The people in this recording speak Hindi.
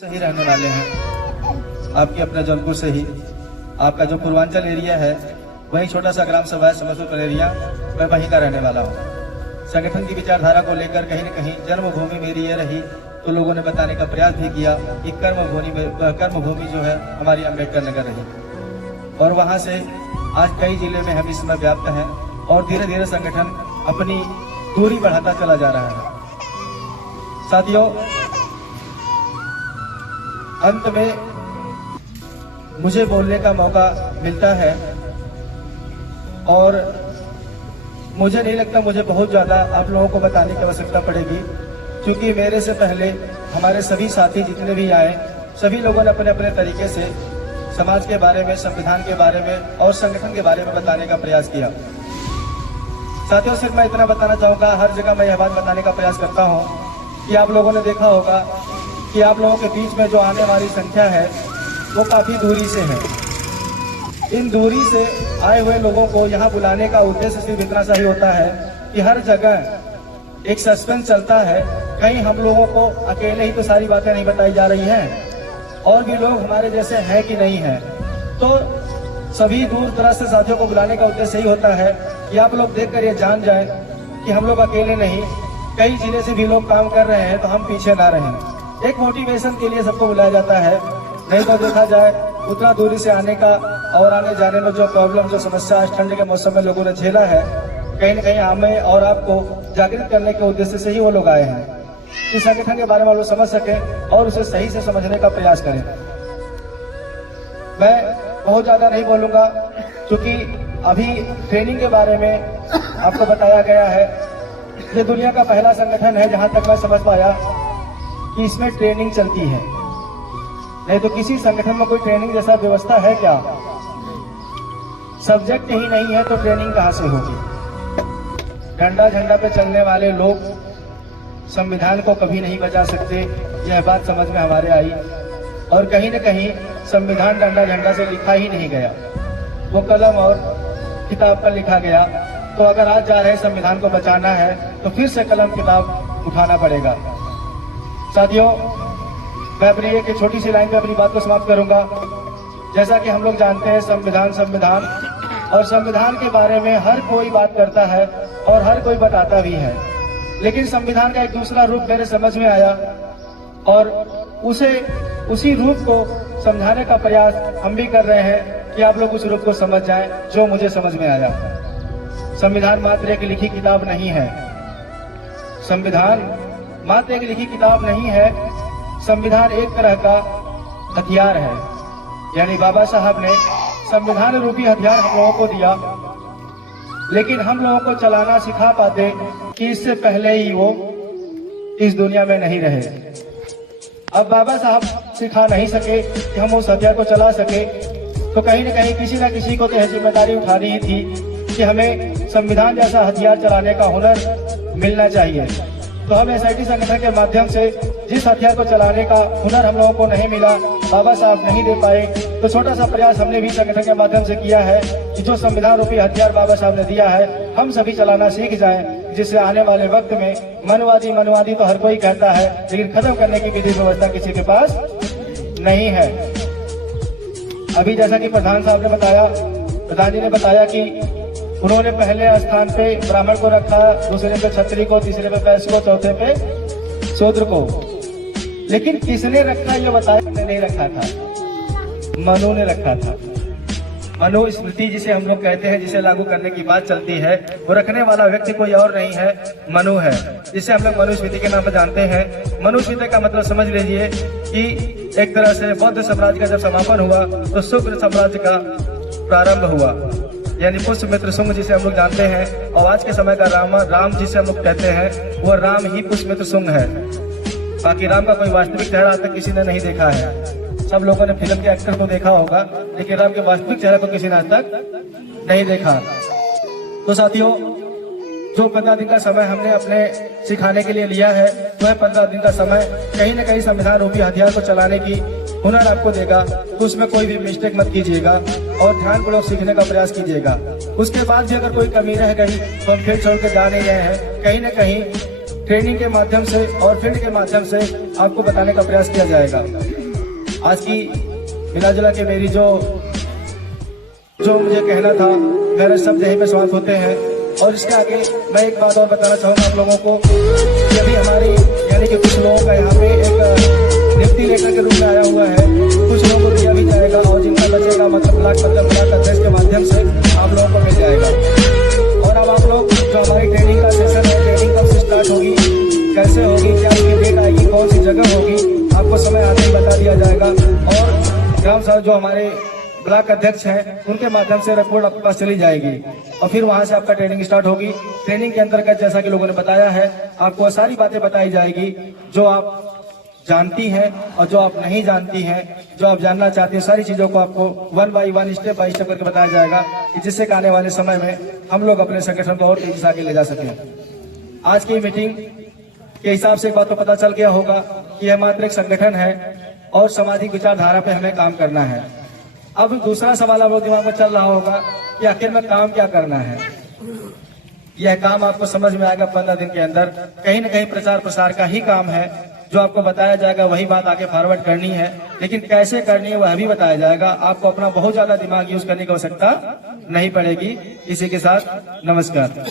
से ही रहने वाले हैं, आपके अपने जौनपुर से ही। आपका जो पूर्वांचल एरिया है वही छोटा सा ग्राम सभा है समस्तपुर एरिया, मैं वहीं का रहने वाला हूँ। संगठन की विचारधारा को लेकर कहीं न कहीं जन्मभूमि मेरी ये रही तो लोगों ने बताने का प्रयास भी किया कि कर्मभूमि जो है हमारी अम्बेडकर नगर रही, और वहाँ से आज कई जिले में हम इस समय व्याप्त हैं और धीरे धीरे संगठन अपनी दूरी बढ़ाता चला जा रहा है। साथियों, अंत में मुझे बोलने का मौका मिलता है और मुझे नहीं लगता मुझे बहुत ज़्यादा आप लोगों को बताने की आवश्यकता पड़ेगी, क्योंकि मेरे से पहले हमारे सभी साथी जितने भी आए सभी लोगों ने अपने अपने तरीके से समाज के बारे में, संविधान के बारे में और संगठन के बारे में बताने का प्रयास किया। साथियों, सिर्फ मैं इतना बताना चाहूँगा, हर जगह मैं यह बात बताने का प्रयास करता हूँ कि आप लोगों ने देखा होगा कि आप लोगों के बीच में जो आने वाली संख्या है वो काफ़ी दूरी से है। इन दूरी से आए हुए लोगों को यहाँ बुलाने का उद्देश्य सिर्फ इतना सा ही होता है कि हर जगह एक सस्पेंस चलता है, कहीं हम लोगों को अकेले ही तो सारी बातें नहीं बताई जा रही हैं, और भी लोग हमारे जैसे हैं कि नहीं हैं। तो सभी दूर दराज से साथियों को बुलाने का उद्देश्य यही होता है कि आप लोग देखकर ये जान जाएं कि हम लोग अकेले नहीं, कई जिले से भी लोग काम कर रहे हैं, तो हम पीछे ना रहें। एक मोटिवेशन के लिए सबको बुलाया जाता है, नहीं तो देखा जाए उतना दूरी से आने का और आने जाने में जो प्रॉब्लम, जो समस्या आज ठंड के मौसम में लोगों ने झेला है, कहीं न कहीं हमें और आपको जागृत करने के उद्देश्य से ही वो लोग आए हैं। इस संगठन के बारे में लोग समझ सके और उसे सही से समझने का प्रयास करें। मैं बहुत ज्यादा नहीं बोलूंगा क्योंकि अभी ट्रेनिंग के बारे में आपको बताया गया है। ये दुनिया का पहला संगठन है जहां तक मैं समझ पाया कि इसमें ट्रेनिंग चलती है, नहीं तो किसी संगठन में कोई ट्रेनिंग जैसा व्यवस्था है क्या? सब्जेक्ट ही नहीं है तो ट्रेनिंग कहां से होगी? डंडा झंडा पे चलने वाले लोग संविधान को कभी नहीं बचा सकते, यह बात समझ में हमारे आई। और कहीं न कहीं संविधान डंडा झंडा से लिखा ही नहीं गया, वो कलम और किताब पर लिखा गया। तो अगर आज जा रहे संविधान को बचाना है तो फिर से कलम किताब उठाना पड़ेगा। साथियों, मैं अपनी एक छोटी सी लाइन पे अपनी बात को समाप्त करूंगा। जैसा कि हम लोग जानते हैं संविधान और संविधान के बारे में हर कोई बात करता है और हर कोई बताता भी है, लेकिन संविधान का एक दूसरा रूप मेरे समझ में आया और उसी रूप को समझाने का प्रयास हम भी कर रहे हैं कि आप लोग उस रूप को समझ जाएं जो मुझे समझ में आया। संविधान मात्र एक लिखी किताब नहीं है, संविधान मात्र एक लिखी किताब नहीं है, संविधान एक तरह का हथियार है। यानी बाबा साहब ने संविधान रूपी हथियार हम लोगों को दिया, लेकिन हम लोगों को चलाना सिखा पाते कि इससे पहले ही वो इस दुनिया में नहीं रहे। अब बाबा साहब सिखा नहीं सके कि हम उस हथियार को चला सके, तो कहीं न कहीं किसी न किसी को तो यह जिम्मेदारी उठानी ही थी कि हमें संविधान जैसा हथियार चलाने का हुनर मिलना चाहिए। तो हम एसआईटी संगठन के माध्यम से जिस हथियार को चलाने का हुनर हम लोगों को नहीं मिला, बाबा साहब नहीं दे पाए, तो छोटा सा प्रयास हमने भी संगठन के माध्यम से किया है कि जो संविधान रूपी हथियार बाबा साहब ने दिया है हम सभी चलाना सीख जाएं, जिससे आने वाले वक्त में मनवादी तो हर कोई कहता है, लेकिन खत्म करने की विधि व्यवस्था किसी के पास नहीं है। अभी जैसा कि प्रधान जी ने बताया कि उन्होंने पहले स्थान पे ब्राह्मण को रखा, दूसरे पे छत्री को, तीसरे पे वैश्य को, चौथे पे शूद्र को, लेकिन किसने रखा ये बताया? नहीं रखा था, मनु ने रखा था। मनु स्मृति जिसे हम लोग कहते हैं, जिसे लागू करने की बात चलती है, वो रखने वाला व्यक्ति कोई और नहीं है, मनु है, जिसे हम लोग मनुस्मृति के नाम पर जानते हैं। मनुस्मृति का मतलब समझ लीजिए कि एक तरह से बौद्ध साम्राज्य का जब समापन हुआ तो शुक्र साम्राज्य का प्रारंभ हुआ, यानी पुष्यमित्र शुंग जिसे हम लोग जानते हैं, और आज के समय का राम जिसे हम लोग कहते हैं, वो राम ही पुष्यमित्र शुंग है। बाकी राम का कोई वास्तविक चेहरा आज तक किसी ने नहीं देखा है। सब लोगों ने फिल्म के एक्टर को देखा होगा, लेकिन राम के वास्तविक चेहरे को किसी ने आज तक नहीं देखा। तो साथियों, जो 15 दिन का समय हमने अपने सिखाने के लिए लिया है, वह 15 दिन का समय कहीं न कहीं संविधान रूपी हथियार को चलाने की हुनर आपको देगा। तो उसमें कोई भी मिस्टेक मत कीजिएगा और ध्यानपूर्वक सीखने का प्रयास कीजिएगा। उसके बाद भी अगर कोई कमी रह गई तो हम फिर छोड़ के जा नहीं रहे हैं, कहीं न कहीं ट्रेनिंग के माध्यम से और फील्ड के माध्यम से आपको बताने का प्रयास किया जाएगा। आज की मिला-जुला के मेरी जो मुझे कहना था, मेरे शब्द यहीं पे समाप्त होते हैं। और इसके आगे मैं एक बात और बताना चाहूँगा आप लोगों को कि अभी हमारी यानी कि कुछ लोगों का यहाँ पे एक नियुक्ति लेटर के रूप में आया हुआ है, कुछ लोगों को दिया भी जाएगा और जिनका बचेगा मतलब ब्लॉक अध्यक्ष के माध्यम से आप लोगों को मिल जाएगा। और अब आप लोग जो हमारी ट्रेनिंग का सेशन है, ट्रेनिंग कब से स्टार्ट होगी, कैसे होगी, क्या इसकी डेट आएगी, कौन सी जगह होगी, आपको समय आते ही बता दिया जाएगा। और ग्राम सभा जो हमारे ब्लॉक अध्यक्ष हैं उनके माध्यम से रिपोर्ट आपके पास चली जाएगी और फिर वहां से आपका ट्रेनिंग स्टार्ट होगी। ट्रेनिंग के अंतर्गत जैसा कि लोगों ने बताया है, आपको सारी बातें बताई जाएगी जो आप जानती हैं और जो आप नहीं जानती हैं, जो आप जानना चाहते हैं, सारी चीजों को आपको 1 बाय 1 स्टेप बाय स्टेप करके बताया जाएगा कि जिससे कि आने वाले समय में हम लोग अपने संगठन को और तेजी से आगे ले जा सकें। आज की मीटिंग के हिसाब से एक बात तो पता चल गया होगा कि यह मात्र एक संगठन है और सामाजिक विचारधारा पे हमें काम करना है। अब दूसरा सवाल आप लोग दिमाग में चल रहा होगा कि आखिर में काम क्या करना है। यह काम आपको समझ में आएगा 15 दिन के अंदर। कहीं न कहीं प्रचार प्रसार का ही काम है, जो आपको बताया जाएगा वही बात आगे फॉरवर्ड करनी है, लेकिन कैसे करनी है वह भी बताया जाएगा। आपको अपना बहुत ज्यादा दिमाग यूज करने की आवश्यकता नहीं पड़ेगी। इसी के साथ नमस्कार।